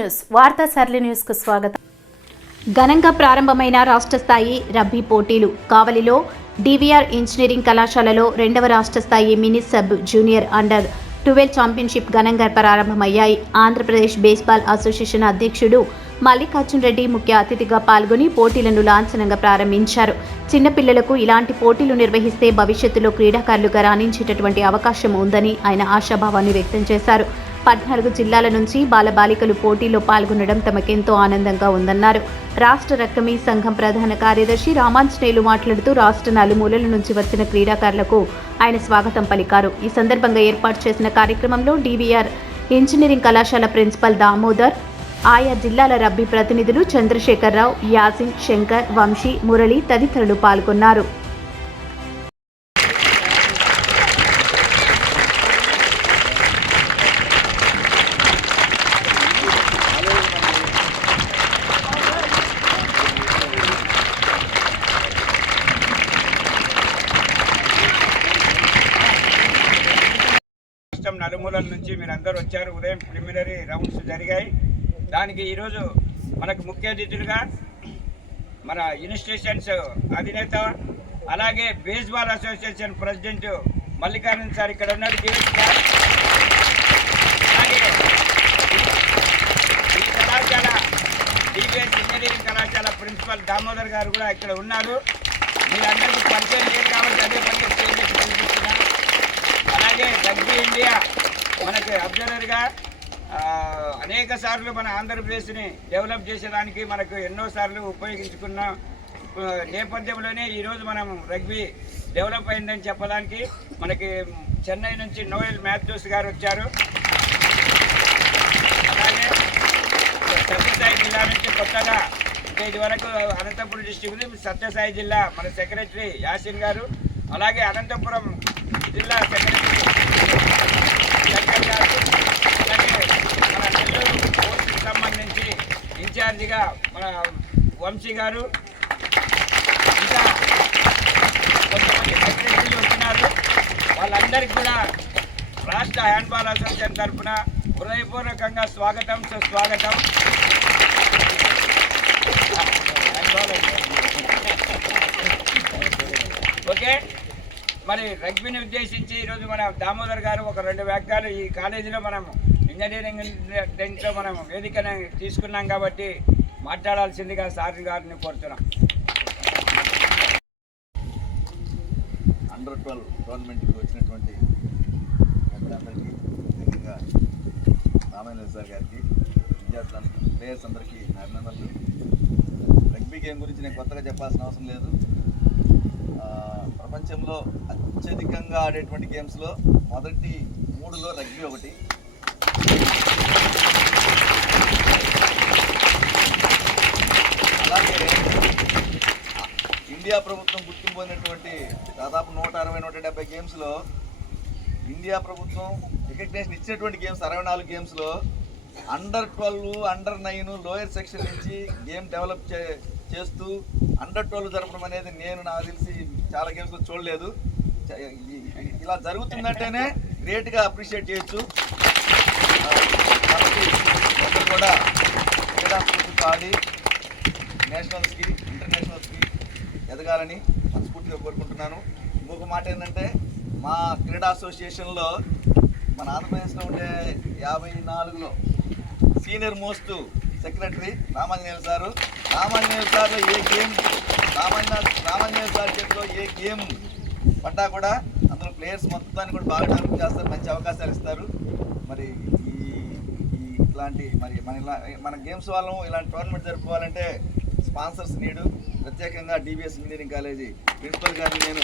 News. వార్తా సరళి న్యూస్కు స్వాగతం. ఘనంగా ప్రారంభమైన రాష్ట్ర స్థాయి రబ్బీ పోటీలు. కావలిలో డివిఆర్ ఇంజనీరింగ్ కళాశాలలో రెండవ రాష్ట్ర స్థాయి mini sub junior under twelve championship ఘనంగా ప్రారంభమయ్యాయి. ఆంధ్రప్రదేశ్ బేస్బాల్ అసోసియేషన్ అధ్యక్షుడు మల్లికార్జున్ రెడ్డి ముఖ్య అతిథిగా పాల్గొని పోటీలను లాంఛనంగా ప్రారంభించారు. చిన్నపిల్లలకు ఇలాంటి పోటీలు నిర్వహిస్తే భవిష్యత్తులో క్రీడాకారులుగా రాణించేటటువంటి అవకాశం ఉందని ఆయన ఆశాభావాన్ని వ్యక్తం చేశారు. పద్నాలుగు జిల్లాల నుంచి బాలబాలికలు పోటీలో పాల్గొనడం తమకెంతో ఆనందంగా ఉందన్నారు. రాష్ట్ర రక్కమీ సంఘం ప్రధాన కార్యదర్శి రామాంజనేయులు మాట్లాడుతూ రాష్ట్ర నలుమూలల నుంచి వచ్చిన క్రీడాకారులకు ఆయన స్వాగతం పలికారు. ఈ సందర్భంగా ఏర్పాటు చేసిన కార్యక్రమంలో డివిఆర్ ఇంజనీరింగ్ కళాశాల ప్రిన్సిపల్ దామోదర్ ఆయా జిల్లాల రబ్బీ ప్రతినిధులు చంద్రశేఖరరావు యాసిన్ శంకర్ వంశీ మురళి తదితరులు పాల్గొన్నారు రాష్ట్రం నలుమూలల నుంచి మీరు అందరూ వచ్చారు. ఉదయం ప్రిలిమినరీ రౌండ్స్ జరిగాయి. దానికి ఈరోజు మనకు ముఖ్య అతిథులుగా మన ఇన్స్టిట్యూషన్స్ అధినేత అలాగే baseball association president Mallikarjun sir ఇక్కడ ఉన్నారు. అలాగే ఈ కళాశాల డిబిఎస్ ఇంజనీరింగ్ కళాశాల ప్రిన్సిపల్ దామోదర్ గారు కూడా ఇక్కడ ఉన్నారు. మీరందరికీ పరిచయం లేదు కాబట్టి అదే పని రగ్బీ ఇండియా మనకి అబ్జర్వర్గా అనేక సార్లు మన ఆంధ్రప్రదేశ్ని డెవలప్ చేసేదానికి మనకు ఎన్నో సార్లు ఉపయోగించుకున్న నేపథ్యంలోనే ఈరోజు మనం రగ్బీ డెవలప్ అయిందని చెప్పడానికి మనకి చెన్నై నుంచి నోయల్ మ్యాథ్యూస్ గారు వచ్చారు. అలాగే సత్యసాయి జిల్లా నుంచి కొత్తగా అంటే ఇది వరకు అనంతపురం డిస్టిక్ సత్యసాయి జిల్లా మన సెక్రటరీ యాసిన్ గారు అలాగే అనంతపురం జిల్లా సెక్రటరీ శంకర్ గారు అలాగే మన నెల్లూరు పోస్టుకు సంబంధించి ఇన్ఛార్జిగా మన వంశీ గారు ఇంకా కొంతమంది సెక్రటరీలు వచ్చినారు. వాళ్ళందరికీ కూడా రాష్ట్ర హ్యాండ్బాల్ అసోసియేషన్ తరఫున హృదయపూర్వకంగా స్వాగతం సుస్వాగతం మరి రగ్బీని ఉద్దేశించి ఈరోజు మన దామోదర్ గారు ఒక రెండు వ్యాఖ్యలు ఈ కాలేజీలో మనము ఇంజనీరింగ్ టెన్త్లో మనం వేదిక తీసుకున్నాం కాబట్టి మాట్లాడాల్సిందిగా సార్ గారిని కోరుతున్నాం. అండర్ ట్వెల్వ్ టోర్నమెంట్కి వచ్చినటువంటి అందరికీ ముఖ్యంగా రామాయణ సార్ గారికి విద్యార్థులందరూ ప్లేయర్స్ అందరికీ అభినందనలు. రగ్బీ గేమ్ గురించి నేను కొత్తగా చెప్పాల్సిన అవసరం లేదు. ప్రపంచంలో అత్యధికంగా ఆడేటువంటి గేమ్స్లో మొదటి మూడులో రగ్బీ ఒకటి. అలాగే ఇండియా ప్రభుత్వం గుర్తింపు పొందినటువంటి దాదాపు నూట అరవై నూట డెబ్బై గేమ్స్లో ఇండియా ప్రభుత్వం రికగ్నేషన్ ఇచ్చినటువంటి గేమ్స్ అరవై నాలుగు గేమ్స్లో under twelve under nine lower section నుంచి గేమ్ డెవలప్ చే చేస్తూ అండర్ ట్వెల్వ్ జరపడం అనేది నేను నాకు తెలిసి చాలా గేమ్స్లో చూడలేదు. ఇలా జరుగుతుందంటేనే గ్రేట్గా అప్రిషియేట్ చేయొచ్చు. కాబట్టి అందరూ కూడా క్రీడా స్ఫూర్తితో ఆడి నేషనల్స్కి ఇంటర్నేషనల్స్కి ఎదగాలని మనస్ఫూర్తిగా కోరుకుంటున్నాను. ఇంకొక మాట ఏంటంటే మా క్రీడా అసోసియేషన్లో మన ఆంధ్రప్రదేశ్లో ఉండే యాభై నాలుగులో senior most secretary Ramanjaneyulu sir. Ramanjaneyulu సార్లో ఏ గేమ్? రామాంజ రామాంజనేయులు సార్ చేతిలో ఏ గేమ్? పడ్డా కూడా అందులో ప్లేయర్స్ మొత్తాన్ని కూడా బాగా డెవలప్ చేస్తారు మంచి అవకాశాలు ఇస్తారు. మరి ఈ ఈ ఇట్లాంటి మరి మన ఇలా మన గేమ్స్ వాళ్ళం ఇలాంటి టోర్నమెంట్ జరుపుకోవాలంటే స్పాన్సర్స్ నీడు. ప్రత్యేకంగా డిబిఎస్ ఇంజనీరింగ్ కాలేజీ ప్రిన్సిపల్ గారిని నేను